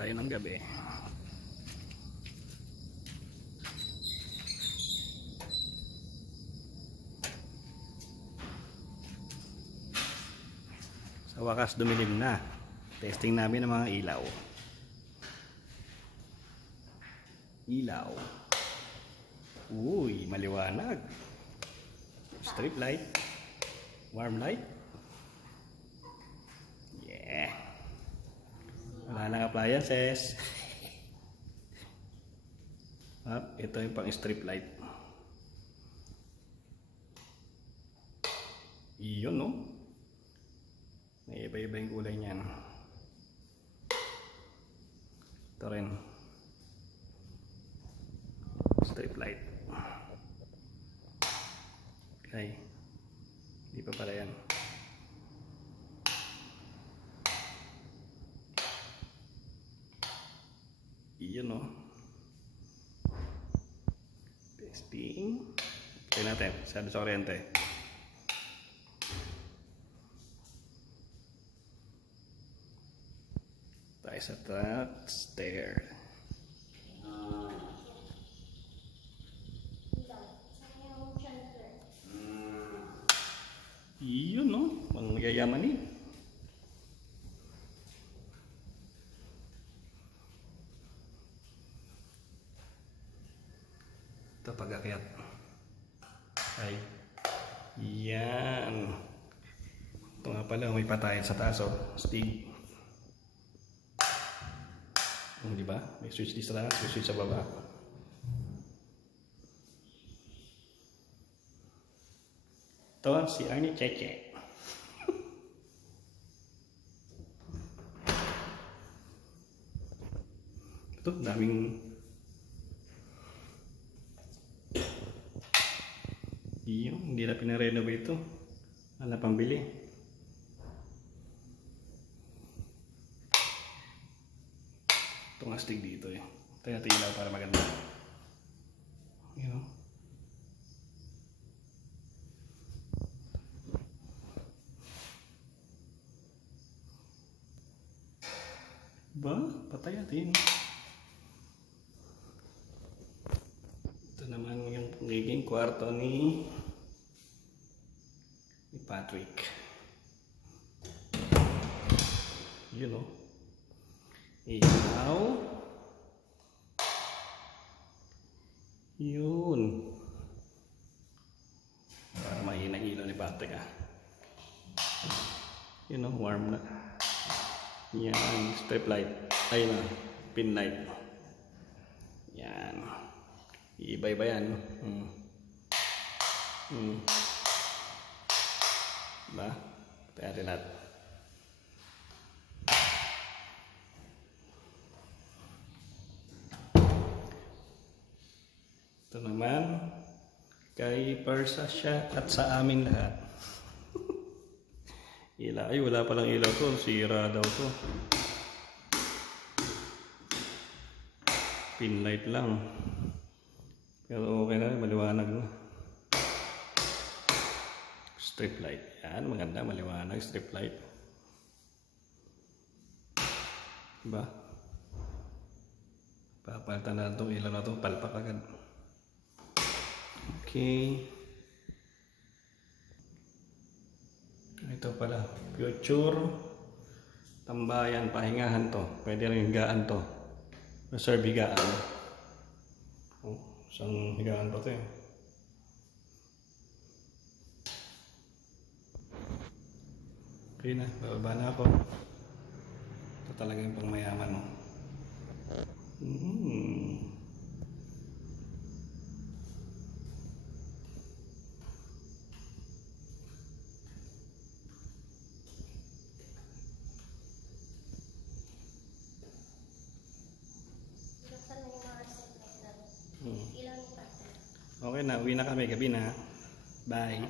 tayo ng gabi. Sa wakas dumilim na. Testing namin ng mga ilaw. Ilaw. Uy, maliwanag. Strip light. Warm light. Yeah. Wala nang appliances. Ito yung pang strip light. Iyon, no? May iba-iba yung kulay niyan. Ito rin. Strip light. Okay. Hindi pa pala yan. Iyon, no? Testing. Okay natin. Sabi sa kuryente. Tayo sa top stair. Iyon, no? Ang nagyayaman eh. Ito pag-akyat. Ay. Yan. Ito nga pala, may patayan sa taas, oh. Stig. Diba? May switch dito sa taas, may switch sa baba. Ito si Arnie Cheche. Ito, daming hindi na pinarenovate ito. Wala pang bili. Ito nga stig dito eh. Ito yung ilaw para maganda. You know? Ba? Patay natin. Ito naman yung naging kwarto ni Patrick. You know. Ilaw. Yun. Para mahina ilaw ni Patrick ah. You know, warm na. Yan, strip light. Ayun na, pin light. Yan. Iiba-iba yan. Diba? Kaya natin natin. Ito naman, kay Persa siya at sa amin lahat. Ilaw. Ay, wala palang ilaw to. Sira daw to. Pin light lang. Pero okay na, maliwanag na. Strip light. Yan, maganda, maliwanag. Strip light. Diba? Papalitan na itong ilaw na ito. Palpak agad. Okay. Ito pala. Future. Tambayan. Pahingahan to. Pwede rin higaan to. Reserve higaan. Oh, isang higaan pa ito eh. Okay na, bababa na ako. Ito talaga yung pangmayaman mo. Okay na, uwi na kami, gabi na. Bye.